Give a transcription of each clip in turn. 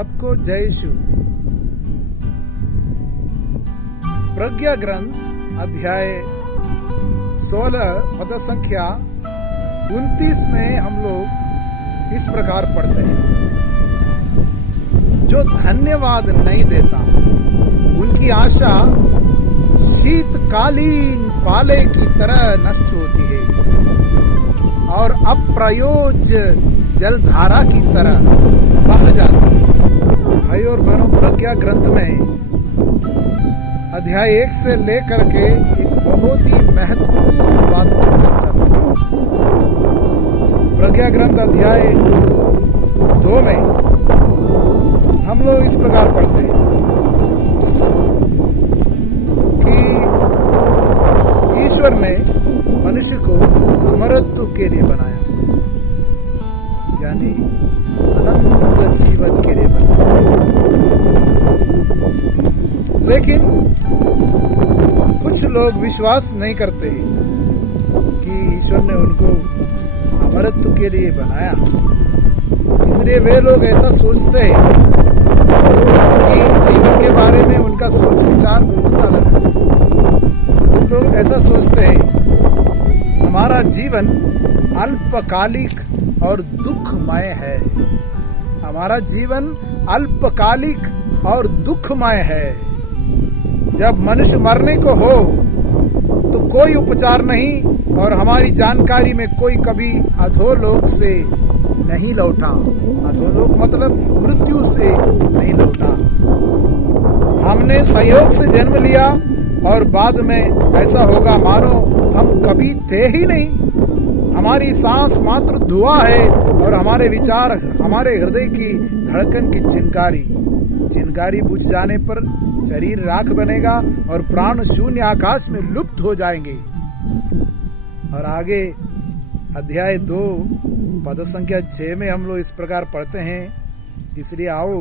सबको जय यीशु। प्रज्ञा ग्रंथ अध्याय 16 पद संख्या 29 में हम लोग इस प्रकार पढ़ते हैं, जो धन्यवाद नहीं देता उनकी आशा शीतकालीन पाले की तरह नष्ट होती है और अप्रयोज्य जलधारा की तरह बह जाती है। भाई और बहनों, प्रज्ञा ग्रंथ में अध्याय 1 से लेकर के एक बहुत ही महत्वपूर्ण बात की चर्चा होती है। प्रज्ञा ग्रंथ अध्याय 2 में हम लोग इस प्रकार पढ़ते हैं कि ईश्वर ने मनुष्य को अमरत्व के लिए बनाया, यानी अनंत जीवन के लिए बनाया। लेकिन कुछ लोग विश्वास नहीं करते कि ईश्वर ने उनको अमरत्व के लिए बनाया, इसलिए वे लोग ऐसा सोचते हैं कि जीवन के बारे में उनका सोच विचार बिल्कुल अलग है। लोग ऐसा सोचते हैं हमारा जीवन अल्पकालिक और दुखमय है, हमारा जीवन अल्पकालिक और दुखमय है। जब मनुष्य मरने को हो तो कोई उपचार नहीं और हमारी जानकारी में कोई कभी अधोलोक से नहीं लौटा। अधोलोक मतलब मृत्यु से नहीं लौटा। हमने संयोग से जन्म लिया और बाद में ऐसा होगा मानो हम कभी थे ही नहीं। हमारी सांस मात्र धुआं है और हमारे विचार, हमारे हृदय की धड़कन की चिनगारी बुझ जाने पर शरीर राख बनेगा और प्राण शून्य आकाश में लुप्त हो जाएंगे। और आगे अध्याय 2 पद संख्या 6 में हम लोग इस प्रकार पढ़ते हैं, इसलिए आओ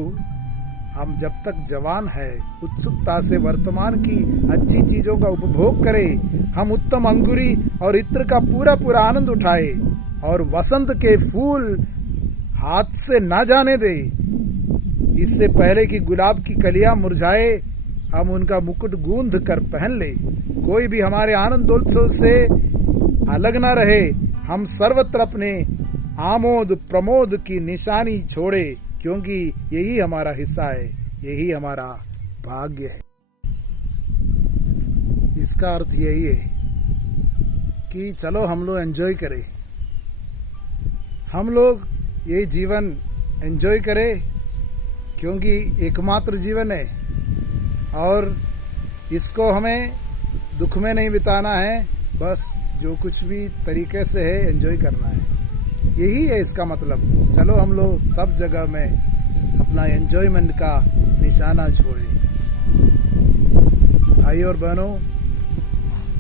हम जब तक जवान है उत्सुकता से वर्तमान की अच्छी चीजों का उपभोग करें। हम उत्तम अंगूरी और इत्र का पूरा आनंद उठाए और वसंत के फूल हाथ से ना जाने दे। इससे पहले कि गुलाब की कलियां मुरझाए हम उनका मुकुट गूंथ कर पहन ले। कोई भी हमारे आनंदोत्सव से अलग ना रहे। हम सर्वत्र अपने आमोद प्रमोद की निशानी छोड़े, क्योंकि यही हमारा हिस्सा है, यही हमारा भाग्य है। इसका अर्थ यही है कि चलो हम लोग एंजॉय करें, हम लोग ये जीवन एंजॉय करें, क्योंकि एकमात्र जीवन है और इसको हमें दुख में नहीं बिताना है, बस जो कुछ भी तरीके से है एंजॉय करना है। यही है इसका मतलब। चलो हम लोग सब जगह में अपना एंजॉयमेंट का निशाना छोड़ें। भाई और बहनों,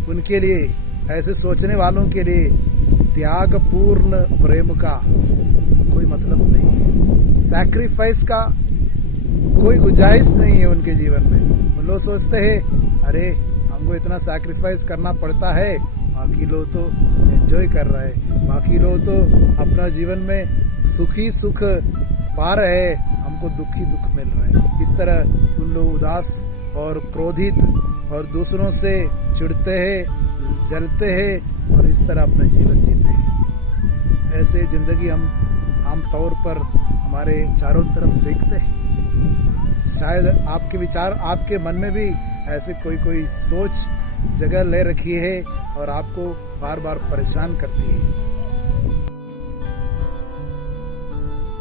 उनके लिए, ऐसे सोचने वालों के लिए त्यागपूर्ण प्रेम का कोई मतलब नहीं है, सैक्रिफाइस का कोई गुंजाइश नहीं है उनके जीवन में। उन लोग सोचते हैं अरे हमको इतना सैक्रिफाइस करना पड़ता है, बाकी लोग तो एंजॉय कर रहे हैं, बाकी लोग तो अपना जीवन में सुखी सुख पा रहे हैं, हमको दुखी दुख मिल रहे हैं। इस तरह उन लोग उदास और क्रोधित और दूसरों से चिढ़ते हैं, जलते हैं और इस तरह अपना जीवन जीते हैं। ऐसे जिंदगी हम आम तौर पर हमारे चारों तरफ देखते हैं। शायद आपके विचार, आपके मन में भी ऐसे कोई सोच जगह ले रखी है और आपको बार बार परेशान करती है।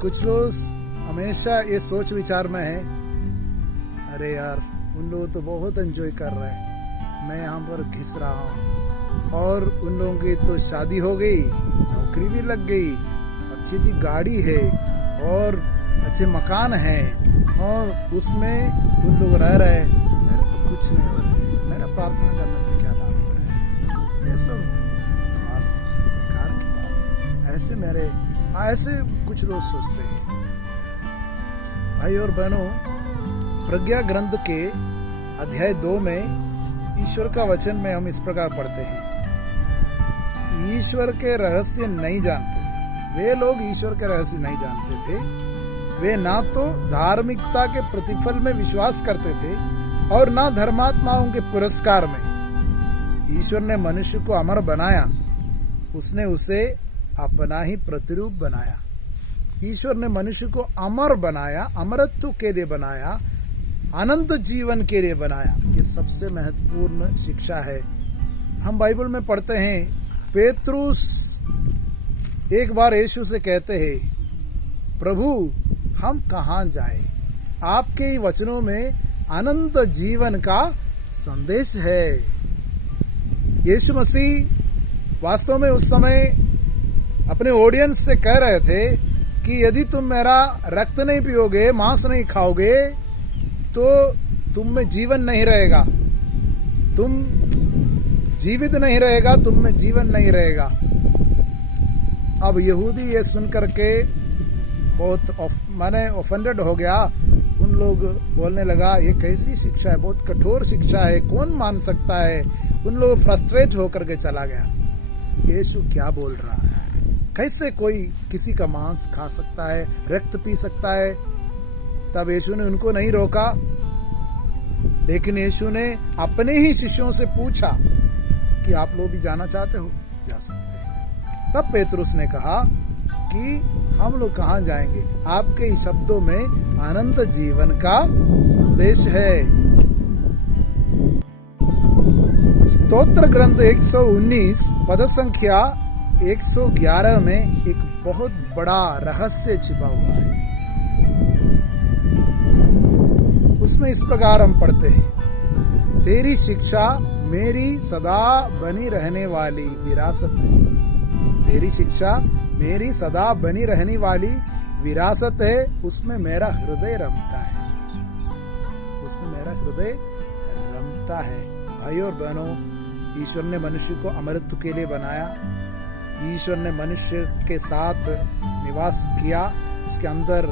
कुछ लोग हमेशा ये सोच विचार में है, अरे यार उन लोग तो बहुत एंजॉय कर रहे हैं, मैं यहाँ पर घिस रहा हूँ। और उन लोगों की तो शादी हो गई, नौकरी भी लग गई, अच्छी गाड़ी है और अच्छे मकान हैं और उसमें उन लोग रह रहे हैं। मेरे तो कुछ नहीं हो रहा है, मेरा प्रार्थना करने से क्या लाभ हो रहा है, ये सब बेकार की बात है। ऐसे कुछ लोग सोचते हैं। भाई और बहनों, प्रज्ञा ग्रंथ के अध्याय 2 में ईश्वर का वचन में हम इस प्रकार पढ़ते हैं, ईश्वर के रहस्य नहीं जानते थे। वे लोग ईश्वर के रहस्य नहीं जानते थे वे ना तो धार्मिकता के प्रतिफल में विश्वास करते थे और ना धर्मात्माओं के पुरस्कार में। ईश्वर ने मनुष्य को अमर बनाया, उसने उसे अपना ही प्रतिरूप बनाया। ईश्वर ने मनुष्य को अमर बनाया, अमरत्व के लिए बनाया, अनंत जीवन के लिए बनाया। ये सबसे महत्वपूर्ण शिक्षा है। हम बाइबल में पढ़ते हैं, पेतरुस एक बार यीशु से कहते हैं, प्रभु हम कहाँ जाएं? आपके ही वचनों में अनंत जीवन का संदेश है। यीशु मसीह वास्तव में उस समय अपने ऑडियंस से कह रहे थे कि यदि तुम मेरा रक्त नहीं पियोगे, मांस नहीं खाओगे, तो तुम में जीवन नहीं रहेगा, तुम जीवित नहीं रहेगा, तुम में जीवन नहीं रहेगा। अब यहूदी ये सुन करके बहुत माने ऑफेंडेड हो गया। उन लोग बोलने लगा, ये कैसी शिक्षा है, बहुत कठोर शिक्षा है, कौन मान सकता है। उन लोग फ्रस्ट्रेट होकर के चला गया, यीशु क्या बोल रहा है, कैसे कोई किसी का मांस खा सकता है, रक्त पी सकता है। तब यीशु ने उनको नहीं रोका, लेकिन यीशु ने अपने ही शिष्यों से पूछा कि आप लोग भी जाना चाहते हो, जा सकते हैं। तब पेतरुस ने कहा कि हम लोग कहाँ जाएंगे, आपके ही शब्दों में अनंत जीवन का संदेश है। स्तोत्र ग्रंथ 119 पद संख्या 111 में एक बहुत बड़ा रहस्य छिपा हुआ है। उसमें इस प्रकार हम पढ़ते हैं, तेरी शिक्षा मेरी सदा बनी रहने वाली विरासत है। तेरी शिक्षा मेरी सदा बनी रहने वाली विरासत है, उसमें मेरा हृदय रमता है, उसमें मेरा हृदय रमता है। भाई और बहनों, ईश्वर ने मनुष्य को अमरत्व के लिए बनाया। ईश्वर ने मनुष्य के साथ निवास किया, उसके अंदर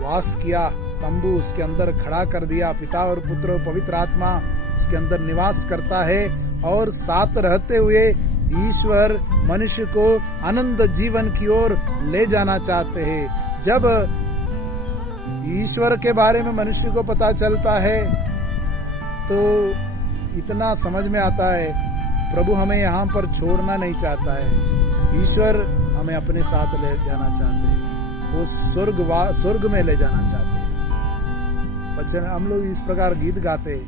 वास किया, तंबू उसके अंदर खड़ा कर दिया। पिता और पुत्र और पवित्र आत्मा उसके अंदर निवास करता है, और साथ रहते हुए ईश्वर मनुष्य को अनंत जीवन की ओर ले जाना चाहते हैं। जब ईश्वर के बारे में मनुष्य को पता चलता है तो इतना समझ में आता है, प्रभु हमें यहाँ पर छोड़ना नहीं चाहता है। ईश्वर हमें अपने साथ ले जाना चाहते हैं, वो स्वर्ग में ले जाना चाहते हैं। बच्चन हम लोग इस प्रकार गीत गाते,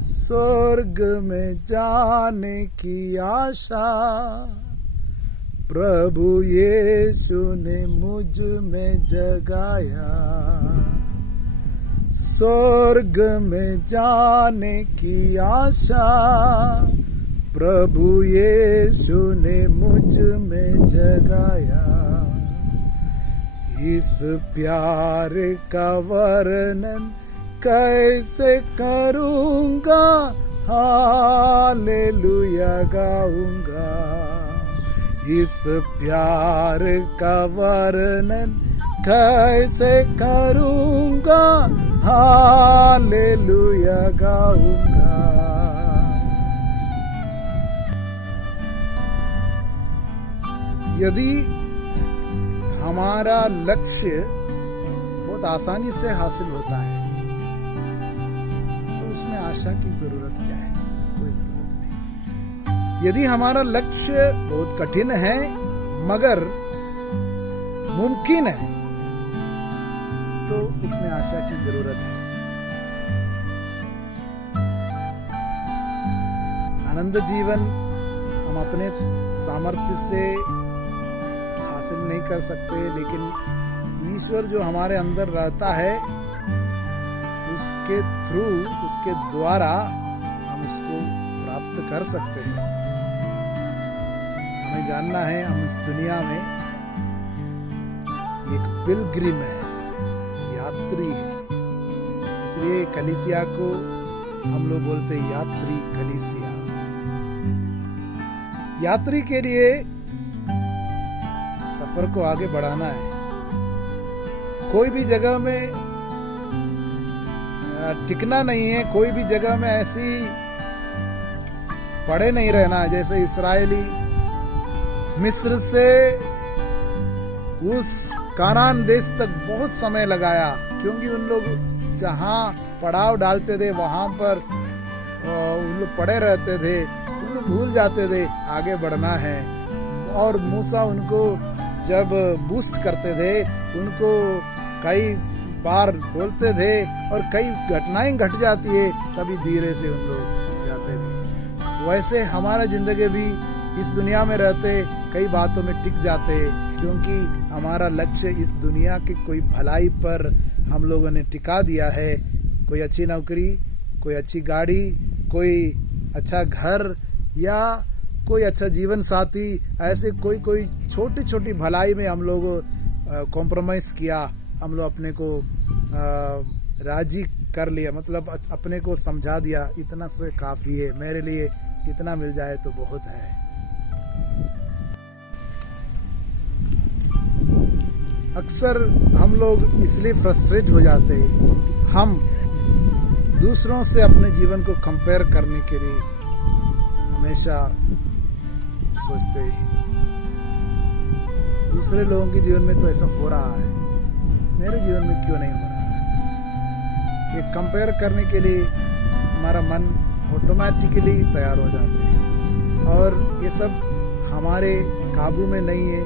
स्वर्ग में जाने की आशा प्रभु यीशु ने मुझ में जगाया। स्वर्ग में जाने की आशा प्रभु यीशु ने मुझ में जगाया। इस प्यार का वर्णन कैसे करूंगा, हालेलुया गाऊंगा। इस प्यार का वर्णन कैसे करूंगा, हालेलुया गाऊंगा। यदि हमारा लक्ष्य बहुत आसानी से हासिल होता है तो उसमें आशा की जरूरत क्या है? कोई जरूरत नहीं। यदि हमारा लक्ष्य बहुत कठिन है मगर मुमकिन है तो उसमें आशा की जरूरत है। आनंद जीवन हम अपने सामर्थ्य से हासिल नहीं कर सकते, लेकिन ईश्वर जो हमारे अंदर रहता है उसके थ्रू, उसके द्वारा हम इसको प्राप्त कर सकते हैं। हमें जानना है हम इस दुनिया में एक पिलग्रिम है, यात्री है। इसलिए कलीसिया को हम लोग बोलते हैं यात्री कलीसिया। यात्री के लिए सफर को आगे बढ़ाना है। कोई भी जगह में टिकना नहीं है, कोई भी जगह में ऐसी पड़े नहीं रहना है। जैसे इस्राएली मिस्र से उस कानान देश तक बहुत समय लगाया, क्योंकि उन लोग जहाँ पड़ाव डालते थे वहाँ पर उन लोग पड़े रहते थे, उन लोग भूल जाते थे आगे बढ़ना है। और मूसा उनको जब बूस्ट करते थे, उनको कई बार बोलते थे और कई घटनाएं घट जाती है, तभी धीरे से उन लोग जाते थे। वैसे हमारा जिंदगी भी इस दुनिया में रहते कई बातों में टिक जाते, क्योंकि हमारा लक्ष्य इस दुनिया की कोई भलाई पर हम लोगों ने टिका दिया है। कोई अच्छी नौकरी, कोई अच्छी गाड़ी, कोई अच्छा घर या कोई अच्छा जीवन साथी, ऐसे कोई छोटी छोटी भलाई में हम लोग कॉम्प्रोमाइज़ किया, हम लोग अपने को राजी कर लिया, मतलब अपने को समझा दिया इतना से काफ़ी है, मेरे लिए इतना मिल जाए तो बहुत है। अक्सर हम लोग इसलिए फ्रस्ट्रेट हो जाते हैं, हम दूसरों से अपने जीवन को कंपेयर करने के लिए हमेशा सोचते हैं दूसरे लोगों के जीवन में तो ऐसा हो रहा है, मेरे जीवन में क्यों नहीं हो रहा है। ये कंपेयर करने के लिए हमारा मन ऑटोमेटिकली तैयार हो जाते हैं, और ये सब हमारे काबू में नहीं है।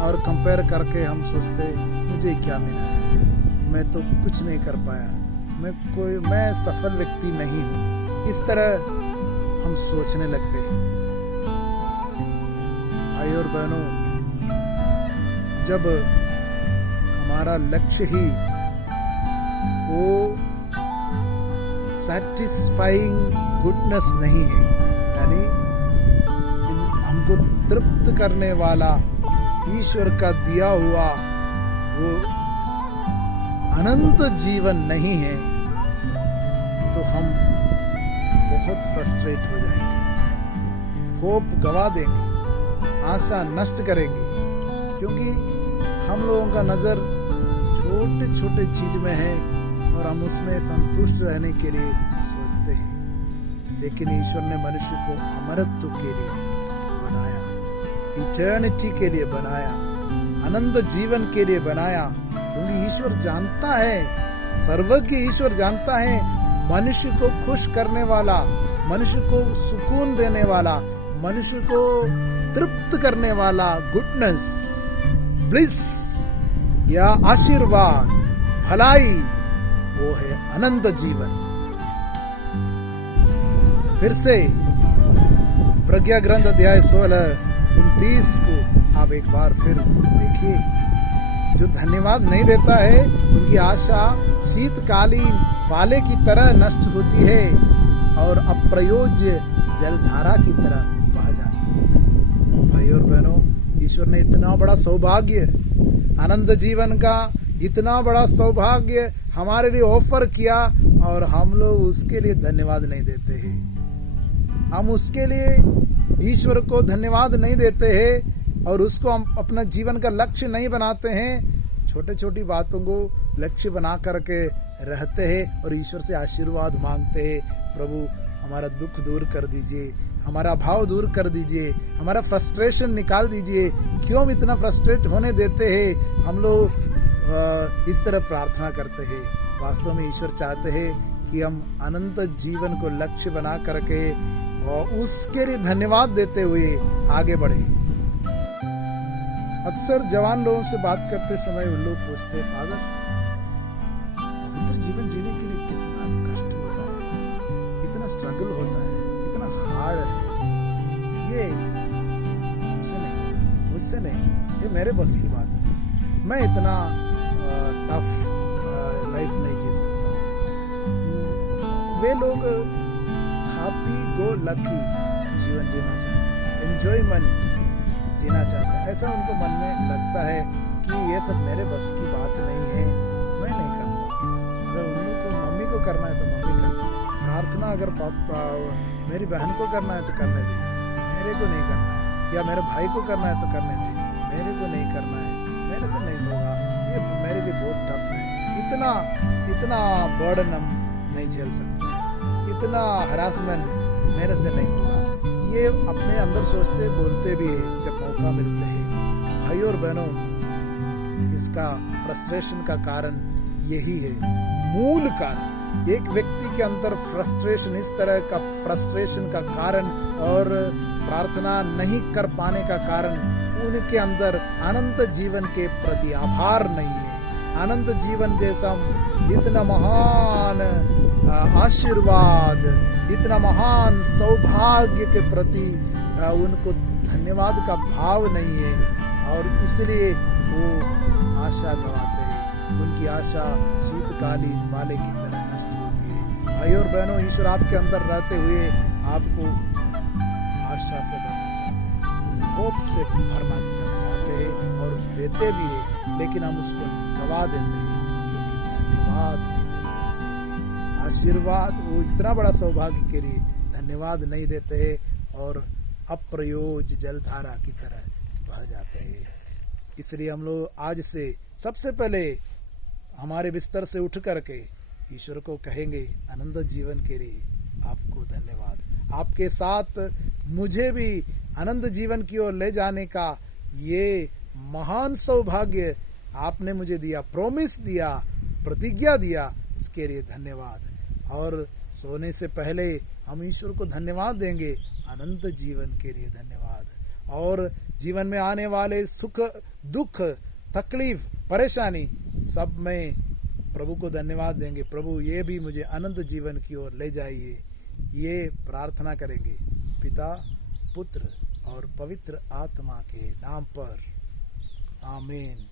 और कंपेयर करके हम सोचते मुझे क्या मिला है, मैं तो कुछ नहीं कर पाया, मैं सफल व्यक्ति नहीं हूँ, इस तरह हम सोचने लगते हैं। भाई और बहनों, जब हमारा लक्ष्य ही वो सैटिस्फाइंग गुडनेस नहीं है, यानी हमको तृप्त करने वाला ईश्वर का दिया हुआ वो अनंत जीवन नहीं है, तो हम बहुत फ्रस्ट्रेट हो जाएंगे, होप गवा देंगे, आशा नष्ट करेंगे, क्योंकि हम लोगों का नज़र छोटे छोटे चीज में है और हम उसमें संतुष्ट रहने के लिए सोचते हैं। लेकिन ईश्वर ने मनुष्य को अमरत्व के लिए बनाया, इटर्निटी के लिए बनाया, अनंत जीवन के लिए बनाया, क्योंकि ईश्वर जानता है, सर्वज्ञ ईश्वर जानता है, मनुष्य को खुश करने वाला, मनुष्य को सुकून देने वाला, मनुष्य को तृप्त करने वाला गुडनेस, ब्लिस या आशीर्वाद, भलाई, वो है अनंत जीवन। फिर से प्रज्ञा ग्रंथ अध्याय 16:29 को आप एक बार फिर देखिए। जो धन्यवाद नहीं देता है, उनकी आशा शीतकालीन पाले की तरह नष्ट होती है और अप्रयोज्य जलधारा की तरह बह जाती है। भाई और बहनों, ईश्वर ने इतना बड़ा सौभाग्य, आनंद जीवन का इतना बड़ा सौभाग्य हमारे लिए ऑफर किया, और हम लोग उसके लिए धन्यवाद नहीं देते हैं। हम उसके लिए ईश्वर को धन्यवाद नहीं देते हैं और उसको हम अपना जीवन का लक्ष्य नहीं बनाते हैं। छोटे छोटी बातों को लक्ष्य बना करके रहते हैं और ईश्वर से आशीर्वाद मांगते हैं, प्रभु हमारा दुख दूर कर दीजिए, हमारा भाव दूर कर दीजिए, हमारा फ्रस्ट्रेशन निकाल दीजिए। क्यों हम इतना फ्रस्ट्रेट होने देते हैं? हम लोग इस तरह प्रार्थना करते हैं। वास्तव में ईश्वर चाहते हैं कि हम अनंत जीवन को लक्ष्य बना करके और उसके लिए धन्यवाद देते हुए आगे बढ़े। अक्सर जवान लोगों से बात करते समय उन लोग पूछते हैं, फादर पवित्र जीवन जीने के लिए कितना कष्ट होता है, इतना स्ट्रगल होता है, इतना हार्ड है, ये हमसे नहीं होगा, मुझसे नहीं होगा, ये मेरे बस की बात नहीं, मैं इतना टफ लाइफ नहीं जी सकता। वे लोग हैप्पी गो लकी जीवन जीना चाहते हैं, एंजॉयमेंट जीना चाहते हैं। ऐसा उनको मन में लगता है कि ये सब मेरे बस की बात नहीं है, मैं नहीं कर पाऊंगा। अगर उन लोग को मम्मी को करना है तो मम्मी करने दे, प्रार्थना अगर मेरी बहन को करना है तो करने दे, मेरे को नहीं करना है, या मेरे भाई को करना है तो करने दे, मेरे को नहीं करना है, मेरे से नहीं होगा, ये मेरे लिए बहुत टफ है, इतना बर्डन हम नहीं झेल सकते, इतना हरासमेंट मेरे से नहीं होगा। ये अपने अंदर सोचते बोलते भी है जब मौका मिलते हैं। भाई और बहनों, इसका फ्रस्ट्रेशन का कारण यही है, मूल कारण। एक व्यक्ति के अंदर फ्रस्ट्रेशन, इस तरह का फ्रस्ट्रेशन का कारण और प्रार्थना नहीं कर पाने का कारण, उनके अंदर अनंत जीवन के प्रति आभार नहीं है। अनंत जीवन जैसा इतना महान आशीर्वाद, इतना महान सौभाग्य के प्रति उनको धन्यवाद का भाव नहीं है, और इसलिए वो आशा गवाते हैं। उनकी आशा शीतकालीन वाले की तरह नष्ट होती है। भाई और बहनों, ईश्वर आपके अंदर रहते हुए आपको आशा से भरना चाहते हैं, होप से भरना चाहते हैं और देते भी हैं, लेकिन हम उसको गवा देते हैं क्योंकि धन्यवाद नहीं देते उसके लिए। आशीर्वाद, वो इतना बड़ा सौभाग्य के लिए धन्यवाद नहीं देते हैं और अप्रयोज जलधारा की तरह बह जाते हैं। इसलिए हम लोग आज से सबसे पहले हमारे बिस्तर से उठ करके ईश्वर को कहेंगे, आनंद जीवन के लिए आपको धन्यवाद। आपके साथ मुझे भी आनंद जीवन की ओर ले जाने का ये महान सौभाग्य आपने मुझे दिया, प्रॉमिस दिया, प्रतिज्ञा दिया, इसके लिए धन्यवाद। और सोने से पहले हम ईश्वर को धन्यवाद देंगे, अनंत जीवन के लिए धन्यवाद। और जीवन में आने वाले सुख, दुख, तकलीफ, परेशानी, सब में प्रभु को धन्यवाद देंगे। प्रभु ये भी मुझे अनंत जीवन की ओर ले जाइए, ये प्रार्थना करेंगे पिता, पुत्र और पवित्र आत्मा के नाम पर। आमीन।